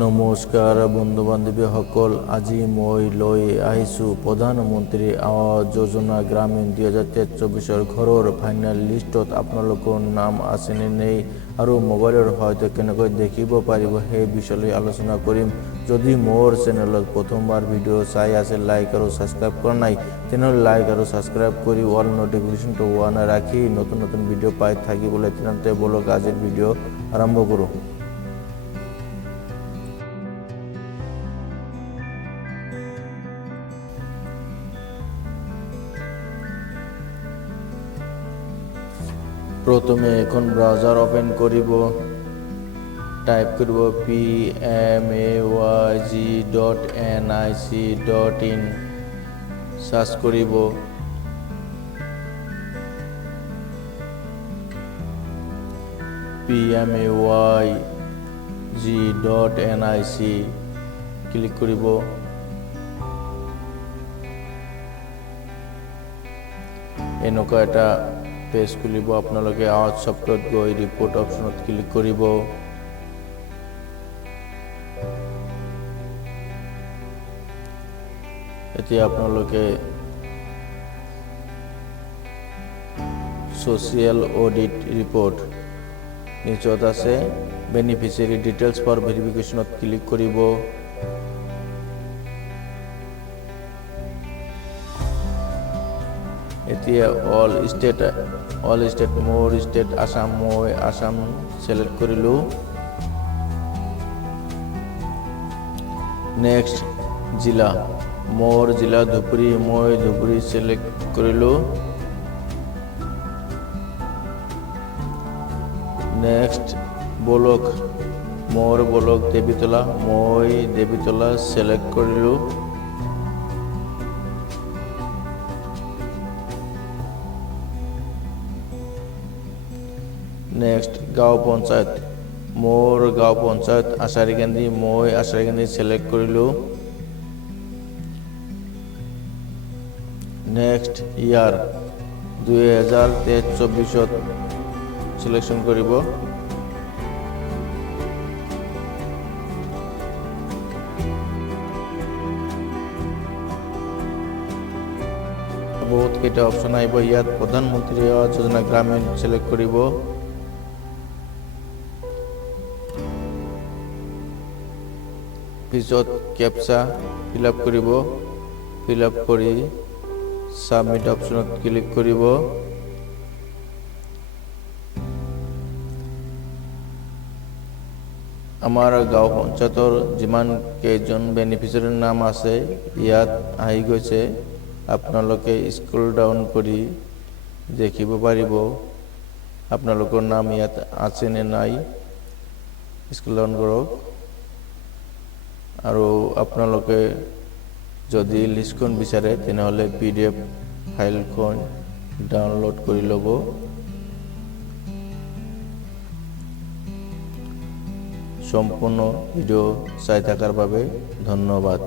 নমস্কাৰ বন্ধু বান্ধৱীসকল, আজি মই লৈ আহিছোঁ প্ৰধানমন্ত্ৰী আৱাস যোজনা গ্ৰামীণ 2023-24 ঘৰৰ ফাইনেল লিষ্টত আপোনালোকৰ নাম আছেনে নাই আৰু মোবাইলৰ সহায়ত কেনেকৈ দেখিব পাৰিব সেই বিষয়ে আলোচনা কৰিম। যদি মোৰ চেনেলত প্ৰথমবাৰ ভিডিঅ' চাই আছে, লাইক আৰু ছাবস্ক্ৰাইব কৰা নাই, তেনেহ'লে লাইক আৰু ছাবস্ক্ৰাইব কৰি অল নটিফিকেশ্যনটো অন ৰাখি নতুন নতুন ভিডিঅ' পাই থাকিবলৈ তেনেতে বলক আজিৰ ভিডিঅ' আৰম্ভ কৰোঁ। প্ৰথমে এখন ব্ৰাউজাৰ ওপেন কৰিব, টাইপ কৰিব pmayg.nic.in, সাৰ্চ কৰিব। pmayg.nic ক্লিক কৰিব। এনেকুৱা এটা পেজ খুলিব। আপোনালোকে আৱাজ সফটত গৈ ৰিপোৰ্ট অপশ্যনত ক্লিক কৰিব। এতিয়া আপোনালোকে সোশিয়াল অডিট ৰিপোৰ্ট নিচত আছে, বেনিফিচিয়াৰী ডিটেইলছ ফৰ ভেৰিফিকেশ্যনত ক্লিক কৰিব। এতিয়া অল ষ্টেট মোৰ ষ্টেট আসাম, মই আসাম সিলেক্ট কৰিলোঁ। নেক্সট জিলা, মোৰ জিলা ধুবুৰী, মই ধুবুৰী সিলেক্ট কৰিলোঁ। নেক্সট ব্লক, মোৰ ব্লক দেৱীতলা, মই দেৱীতলা সিলেক্ট কৰিলোঁ। নেক্সট গাঁও পঞ্চায়ত, মোৰ গাঁও পঞ্চায়ত আচাৰীকান্দি, মই আচাৰীকান্দি সিলেক্ট কৰিলোঁ। নেক্সট ইয়াৰ 2023-24 সিলেকশ্যন কৰিব। বহুত কেইটা অপশ্যন আহিব, ইয়াত প্ৰধানমন্ত্ৰী আৱাস যোজনা গ্ৰামীণ সিলেক্ট কৰিব। পিছত কেপচা ফিল আপ কৰিব, ফিল আপ কৰি সাবমিট অপশ্যনত ক্লিক কৰিব। আমাৰ গাঁও পঞ্চায়তৰ যিমান কেইজন বেনিফিচিয়াৰীৰ নাম আছে ইয়াত আহি গৈছে। আপোনালোকে স্ক্ৰল ডাউন কৰি দেখিব পাৰিব আপোনালোকৰ নাম ইয়াত আছে নে নাই। স্ক্ৰল ডাউন কৰক আৰু আপোনালোকে যদি লিষ্টখন বিচাৰে তেনেহ'লে PDF ফাইলখন ডাউনলোড কৰি ল'ব। সম্পূৰ্ণ ভিডিঅ' চাই থকাৰ বাবে ধন্যবাদ।